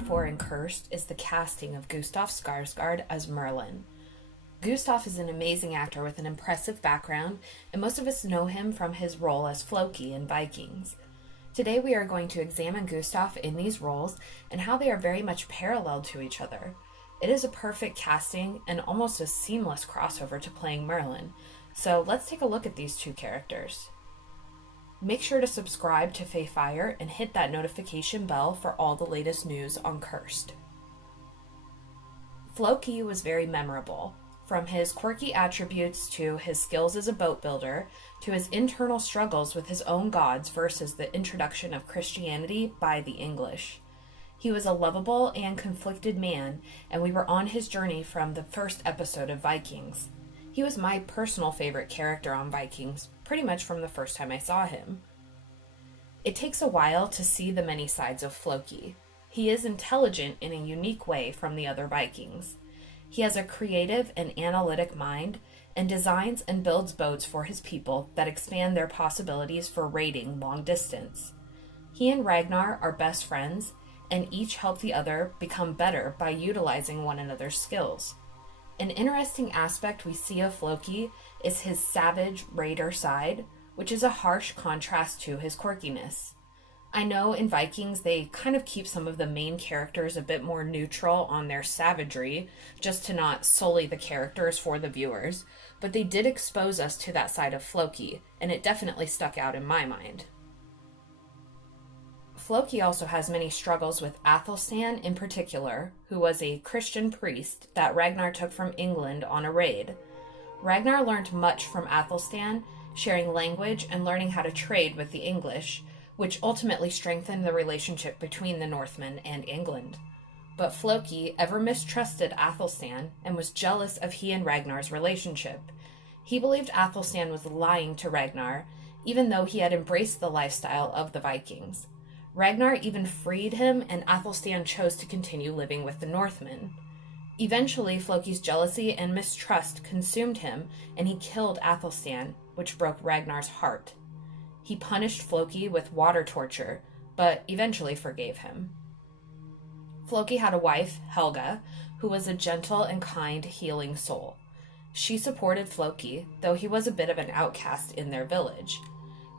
excited for in Cursed is the casting of Gustaf Skarsgard as Merlin. Gustaf is an amazing actor with an impressive background, and most of us know him from his role as Floki in Vikings. Today we are going to examine Gustaf in these roles and how they are very much parallel to each other. It is a perfect casting and almost a seamless crossover to playing Merlin, so let's take a look at these two characters. Make sure to subscribe to Fae Fire and hit that notification bell for all the latest news on Cursed. Floki was very memorable, from his quirky attributes to his skills as a boat builder, to his internal struggles with his own gods versus the introduction of Christianity by the English. He was a lovable and conflicted man, and we were on his journey from the first episode of Vikings. He was my personal favorite character on Vikings, pretty much from the first time I saw him. It takes a while to see the many sides of Floki. He is intelligent in a unique way from the other Vikings. He has a creative and analytic mind, and designs and builds boats for his people that expand their possibilities for raiding long distance. He and Ragnar are best friends, and each help the other become better by utilizing one another's skills. An interesting aspect we see of Floki is his savage raider side, which is a harsh contrast to his quirkiness. I know in Vikings they kind of keep some of the main characters a bit more neutral on their savagery, just to not sully the characters for the viewers, but they did expose us to that side of Floki, and it definitely stuck out in my mind. Floki also has many struggles with Athelstan in particular, who was a Christian priest that Ragnar took from England on a raid. Ragnar learned much from Athelstan, sharing language and learning how to trade with the English, which ultimately strengthened the relationship between the Northmen and England. But Floki ever mistrusted Athelstan and was jealous of he and Ragnar's relationship. He believed Athelstan was lying to Ragnar, even though he had embraced the lifestyle of the Vikings. Ragnar even freed him, and Athelstan chose to continue living with the Northmen. Eventually, Floki's jealousy and mistrust consumed him, and he killed Athelstan, which broke Ragnar's heart. He punished Floki with water torture, but eventually forgave him. Floki had a wife, Helga, who was a gentle and kind, healing soul. She supported Floki, though he was a bit of an outcast in their village.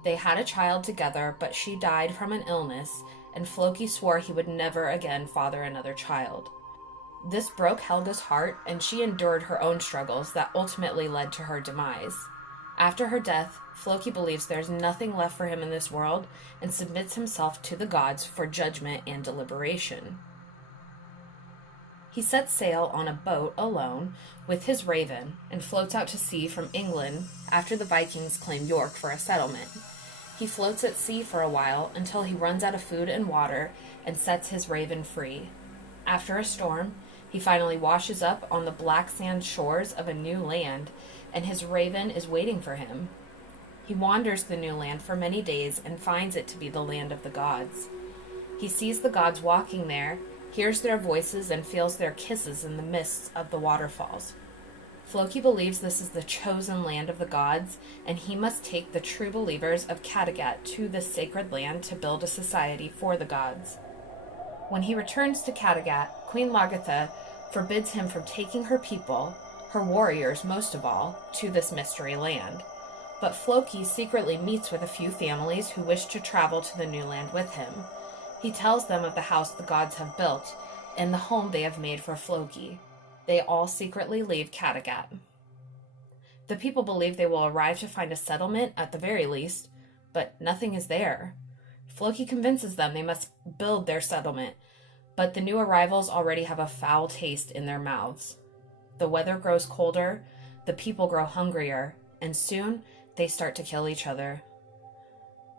They had a child together, but she died from an illness, and Floki swore he would never again father another child. This broke Helga's heart, and she endured her own struggles that ultimately led to her demise. After her death, Floki believes there's nothing left for him in this world and submits himself to the gods for judgment and deliberation. He sets sail on a boat alone with his raven and floats out to sea from England after the Vikings claim York for a settlement. He floats at sea for a while until he runs out of food and water and sets his raven free. After a storm, he finally washes up on the black sand shores of a new land, and his raven is waiting for him. He wanders the new land for many days and finds it to be the land of the gods. He sees the gods walking there, hears their voices, and feels their kisses in the mists of the waterfalls. Floki believes this is the chosen land of the gods, and he must take the true believers of Kattegat to this sacred land to build a society for the gods. When he returns to Kattegat, Queen Lagertha forbids him from taking her people, her warriors most of all, to this mystery land. But Floki secretly meets with a few families who wish to travel to the new land with him. He tells them of the house the gods have built and the home they have made for Floki. They all secretly leave Kattegat. The people believe they will arrive to find a settlement at the very least, but nothing is there. Floki convinces them they must build their settlement, but the new arrivals already have a foul taste in their mouths. The weather grows colder, the people grow hungrier, and soon they start to kill each other.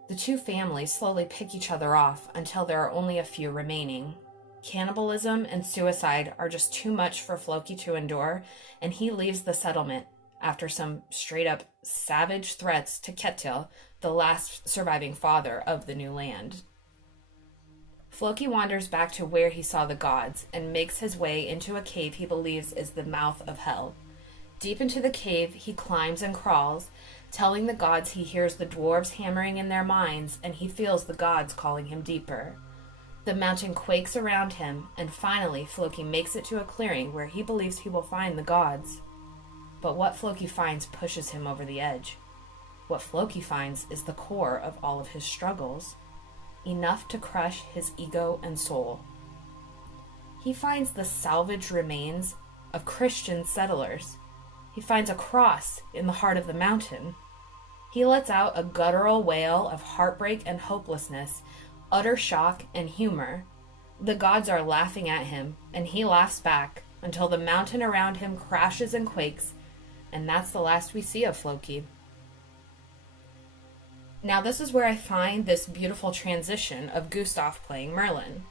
The two families slowly pick each other off until there are only a few remaining. Cannibalism and suicide are just too much for Floki to endure, and he leaves the settlement after some straight-up savage threats to Ketil, the last surviving father of the new land. Floki wanders back to where he saw the gods and makes his way into a cave he believes is the mouth of hell. Deep into the cave, he climbs and crawls, telling the gods he hears the dwarves hammering in their mines and he feels the gods calling him deeper. The mountain quakes around him, and finally Floki makes it to a clearing where he believes he will find the gods. But what Floki finds pushes him over the edge. What Floki finds is the core of all of his struggles, enough to crush his ego and soul. He finds the salvaged remains of Christian settlers. He finds a cross in the heart of the mountain. He lets out a guttural wail of heartbreak and hopelessness, utter shock and humor. The gods are laughing at him, and he laughs back until the mountain around him crashes and quakes, and that's the last we see of Floki. Now this is where I find this beautiful transition of Gustaf playing Merlin.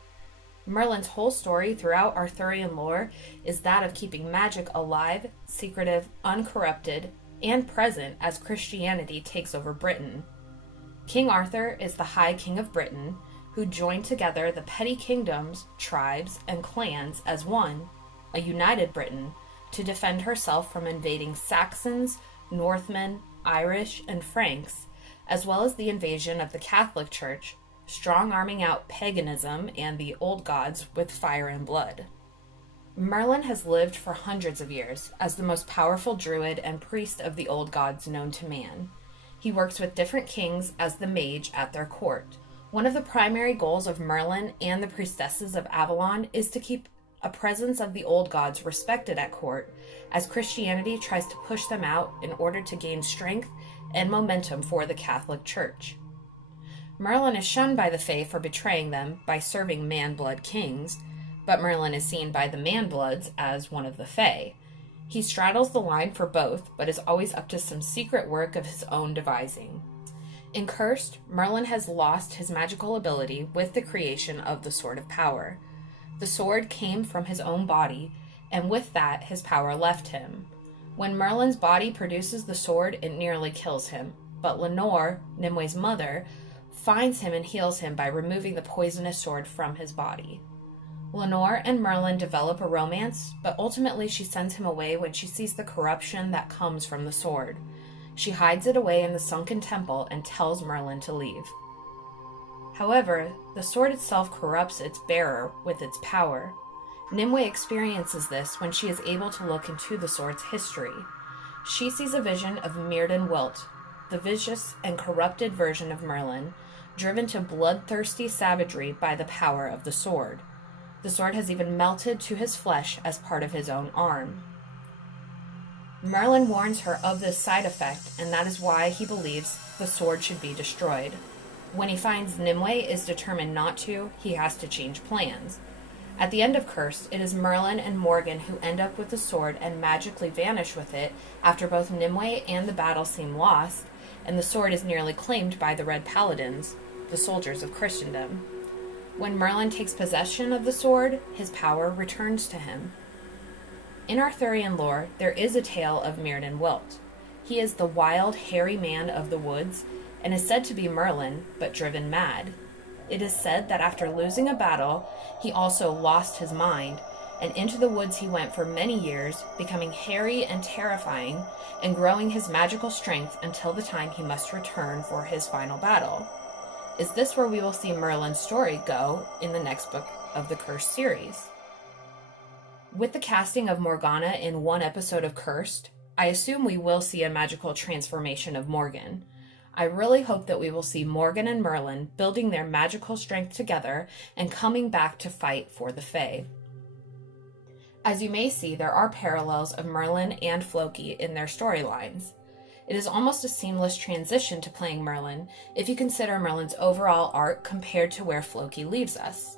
Merlin's whole story throughout Arthurian lore is that of keeping magic alive, secretive, uncorrupted, and present as Christianity takes over Britain. King Arthur is the High King of Britain, who joined together the petty kingdoms, tribes, and clans as one, a united Britain, to defend herself from invading Saxons, Northmen, Irish, and Franks, as well as the invasion of the Catholic Church, strong-arming out paganism and the old gods with fire and blood. Merlin has lived for hundreds of years as the most powerful druid and priest of the old gods known to man. He works with different kings as the mage at their court. One of the primary goals of Merlin and the priestesses of Avalon is to keep a presence of the old gods respected at court, as Christianity tries to push them out in order to gain strength and momentum for the Catholic Church. Merlin is shunned by the Fae for betraying them by serving man-blood kings, but Merlin is seen by the man-bloods as one of the Fae. He straddles the line for both, but is always up to some secret work of his own devising. In Cursed, Merlin has lost his magical ability with the creation of the Sword of Power. The sword came from his own body, and with that, his power left him. When Merlin's body produces the sword, it nearly kills him, but Lenore, Nimwe's mother, finds him and heals him by removing the poisonous sword from his body. Lenore and Merlin develop a romance, but ultimately she sends him away when she sees the corruption that comes from the sword. She hides it away in the sunken temple and tells Merlin to leave. However, the sword itself corrupts its bearer with its power. Nimue experiences this when she is able to look into the sword's history. She sees a vision of Myrddin Wyllt, the vicious and corrupted version of Merlin, driven to bloodthirsty savagery by the power of the sword. The sword has even melted to his flesh as part of his own arm. Merlin warns her of this side effect, and that is why he believes the sword should be destroyed. When he finds Nimue is determined not to, he has to change plans. At the end of Cursed, it is Merlin and Morgan who end up with the sword and magically vanish with it after both Nimue and the battle seem lost, and the sword is nearly claimed by the Red Paladins, the soldiers of Christendom. When Merlin takes possession of the sword, his power returns to him. In Arthurian lore, there is a tale of Myrddin Wyllt. He is the wild, hairy man of the woods, and is said to be Merlin, but driven mad. It is said that after losing a battle, he also lost his mind, and into the woods he went for many years, becoming hairy and terrifying, and growing his magical strength until the time he must return for his final battle. Is this where we will see Merlin's story go in the next book of the Cursed series? With the casting of Morgana in one episode of Cursed, I assume we will see a magical transformation of Morgan. I really hope that we will see Morgan and Merlin building their magical strength together and coming back to fight for the Fae. As you may see, there are parallels of Merlin and Floki in their storylines. It is almost a seamless transition to playing Merlin if you consider Merlin's overall arc compared to where Floki leaves us.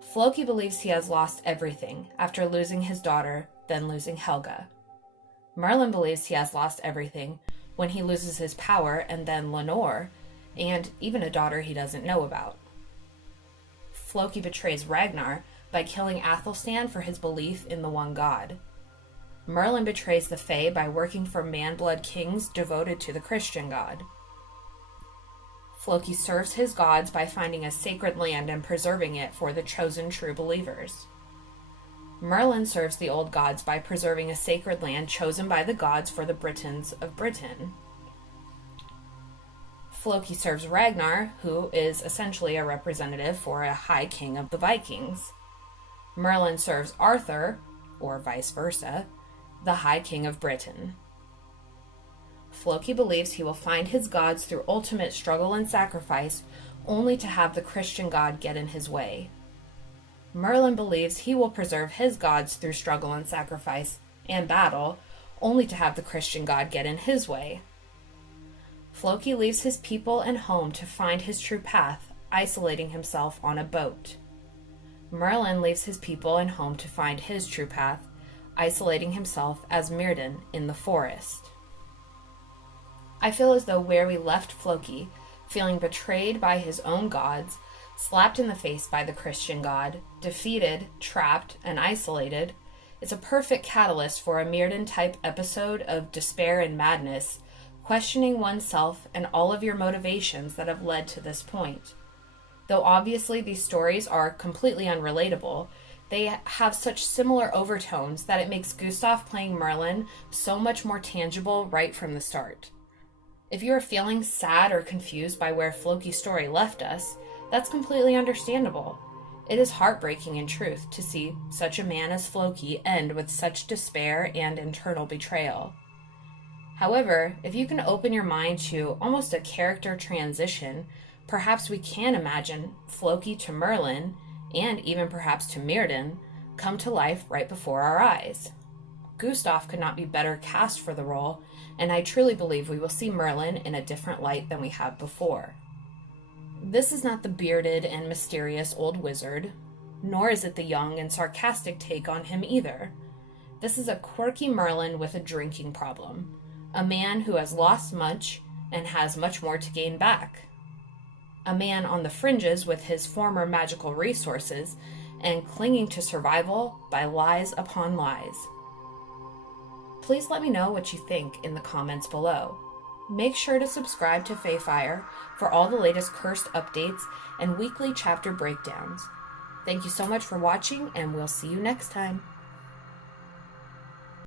Floki believes he has lost everything after losing his daughter, then losing Helga. Merlin believes he has lost everything when he loses his power and then Lenore, and even a daughter he doesn't know about. Floki betrays Ragnar by killing Athelstan for his belief in the one god. Merlin betrays the Fae by working for man-blood kings devoted to the Christian god. Floki serves his gods by finding a sacred land and preserving it for the chosen true believers. Merlin serves the old gods by preserving a sacred land chosen by the gods for the Britons of Britain. Floki serves Ragnar, who is essentially a representative for a high king of the Vikings. Merlin serves Arthur, or vice versa, the high king of Britain. Floki believes he will find his gods through ultimate struggle and sacrifice, only to have the Christian god get in his way. Merlin believes he will preserve his gods through struggle and sacrifice and battle, only to have the Christian god get in his way. Floki leaves his people and home to find his true path, isolating himself on a boat. Merlin leaves his people and home to find his true path, isolating himself as Myrddin in the forest. I feel as though where we left Floki, feeling betrayed by his own gods, slapped in the face by the Christian god, defeated, trapped, and isolated, is a perfect catalyst for a Myrddin-type episode of despair and madness, questioning oneself and all of your motivations that have led to this point. Though obviously these stories are completely unrelatable, they have such similar overtones that it makes Gustaf playing Merlin so much more tangible right from the start. If you are feeling sad or confused by where Floki's story left us, that's completely understandable. It is heartbreaking in truth to see such a man as Floki end with such despair and internal betrayal. However, if you can open your mind to almost a character transition, perhaps we can imagine Floki to Merlin, and even perhaps to Myrddin, come to life right before our eyes. Gustaf could not be better cast for the role, and I truly believe we will see Merlin in a different light than we have before. This is not the bearded and mysterious old wizard, nor is it the young and sarcastic take on him either. This is a quirky Merlin with a drinking problem, a man who has lost much and has much more to gain back. A man on the fringes with his former magical resources and clinging to survival by lies upon lies. Please let me know what you think in the comments below. Make sure to subscribe to Fayfire for all the latest Cursed updates and weekly chapter breakdowns. Thank you so much for watching, and we'll see you next time.